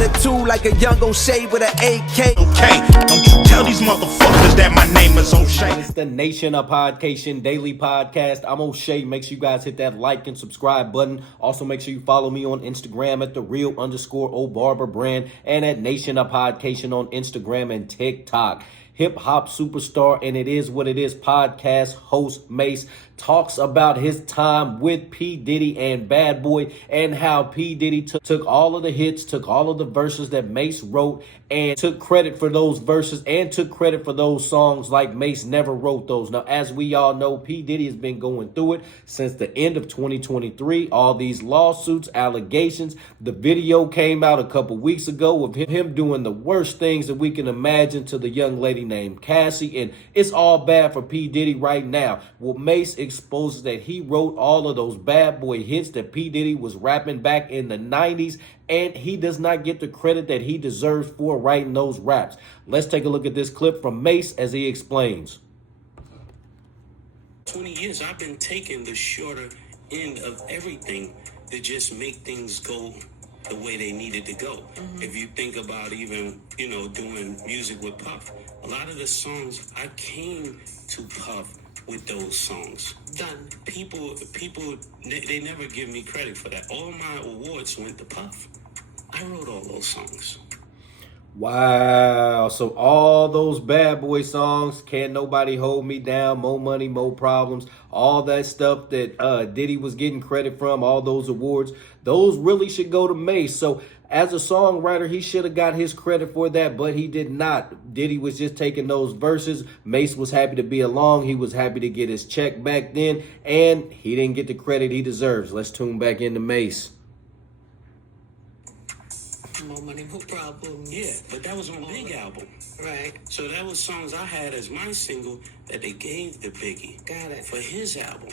Attitude like a young O'Shea with an AK. Okay, don't you tell these motherfuckers that my name is O'Shea. It's the Nation of Podcation Daily Podcast. I'm O'Shea. Make sure you guys hit that like and subscribe button. Also, make sure you follow me on Instagram at @the_real_old_barber_brand and at Nation of Podcation on Instagram and TikTok. Hip-hop superstar, and it is what it is, podcast host Mase talks about his time with P. Diddy and Bad Boy and how P. Diddy took all of the hits, took all of the verses that Mase wrote and took credit for those verses and took credit for those songs like Mase never wrote those. Now, as we all know, P. Diddy has been going through it since the end of 2023. All these lawsuits, allegations. The video came out a couple weeks ago of him doing the worst things that we can imagine to the young lady named Cassie, and it's all bad for P. Diddy right now. Well, Mase exposes that he wrote all of those Bad Boy hits that P. Diddy was rapping back in the 90s, and he does not get the credit that he deserves for writing those raps. Let's take a look at this clip from Mase as he explains. 20 years, I've been taking the shorter end of everything to just make things go the way they needed to go. If you think about even, doing music with Puff, a lot of the songs I came to Puff with those songs. Done. People, they never give me credit for that. All my awards went to Puff. I wrote all those songs. Wow. So all those Bad Boy songs, Can't Nobody Hold Me Down, More Money, More Problems, all that stuff that Diddy was getting credit from, all those awards, those really should go to Mase. So as a songwriter, he should have got his credit for that, but he did not. Diddy was just taking those verses. Mase was happy to be along. He was happy to get his check back then, and he didn't get the credit he deserves. Let's tune back into Mase. More money, more problems. Yeah, but that was on Big album. Right. So that was songs I had as my single that they gave to Biggie. Got it. For his album.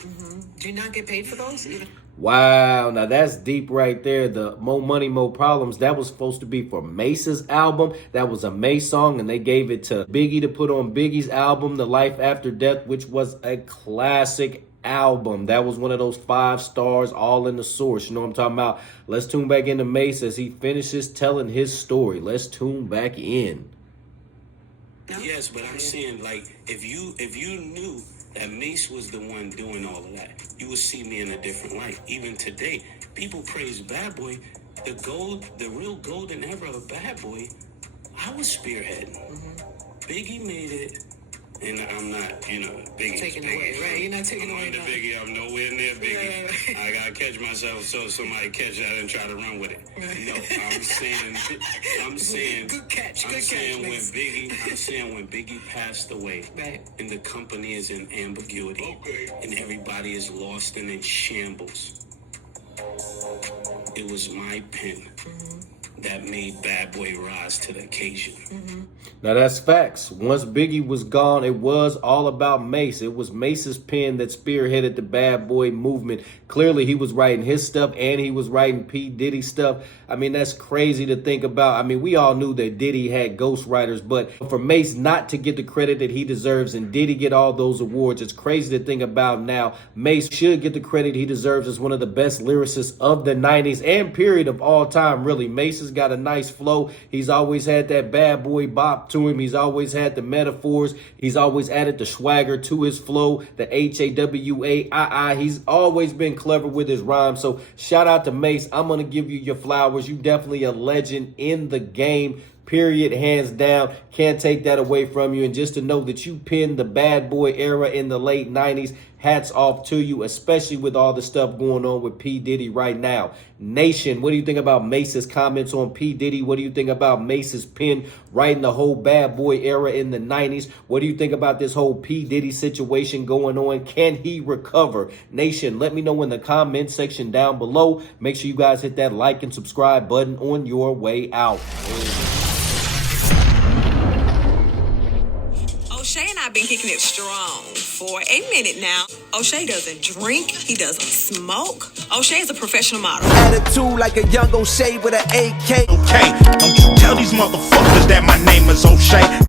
Do you not get paid for those? Wow, now that's deep right there. The More Money, More Problems, that was supposed to be for Mase's album. That was a Mase song, and they gave it to Biggie to put on Biggie's album, The Life After Death, which was a classic album. That was one of those 5 stars, all in the source. You know what I'm talking about? Let's tune back into Mase as he finishes telling his story. Let's tune back in. Yes, but I'm saying, like, if you knew that Mase was the one doing all of that, you would see me in a different light. Even today, people praise Bad Boy. The real golden era of Bad Boy, I was spearheading. Biggie made it, and I'm not, Biggie. Taking away, right? You're not taking away. I'm Biggie. I'm nowhere near Biggie. Yeah. I gotta catch myself so somebody catch that and try to run with it. No, I'm saying. Good catch. I'm Good saying catch. when Biggie passed away, Right. and the company is in ambiguity, and everybody is lost and in shambles. It was my pen that made Bad Boy rise to the occasion. Now that's facts. Once Biggie was gone, it was all about Mase. It was Mase's pen that spearheaded the Bad Boy movement. Clearly, he was writing his stuff and he was writing P. Diddy stuff. I mean, that's crazy to think about. I mean, we all knew that Diddy had ghostwriters, but for Mase not to get the credit that he deserves and Diddy get all those awards, it's crazy to think about now. Mase should get the credit he deserves as one of the best lyricists of the 90s and period of all time, really. Mase has got a nice flow. He's always had that Bad Boy bop to him. He's always had the metaphors. He's always added the swagger to his flow, the HAWAII. He's always been clever with his rhymes. So shout out to Mase. I'm going to give you your flowers. You definitely a legend in the game. Period, hands down. Can't take that away from you. And just to know that you pinned the Bad Boy era in the late 90s, hats off to you, especially with all the stuff going on with P. Diddy right now. Nation, what do you think about Mase's comments on P. Diddy? What do you think about Mase's pen writing the whole Bad Boy era in the 90s? What do you think about this whole P. Diddy situation going on? Can he recover? Nation, let me know in the comment section down below. Make sure you guys hit that like and subscribe button on your way out. O'Shea and I have been kicking it strong for a minute now. O'Shea doesn't drink. He doesn't smoke. O'Shea is a professional model. Attitude like a young O'Shea with an AK. Okay, don't you tell these motherfuckers that my name is O'Shea.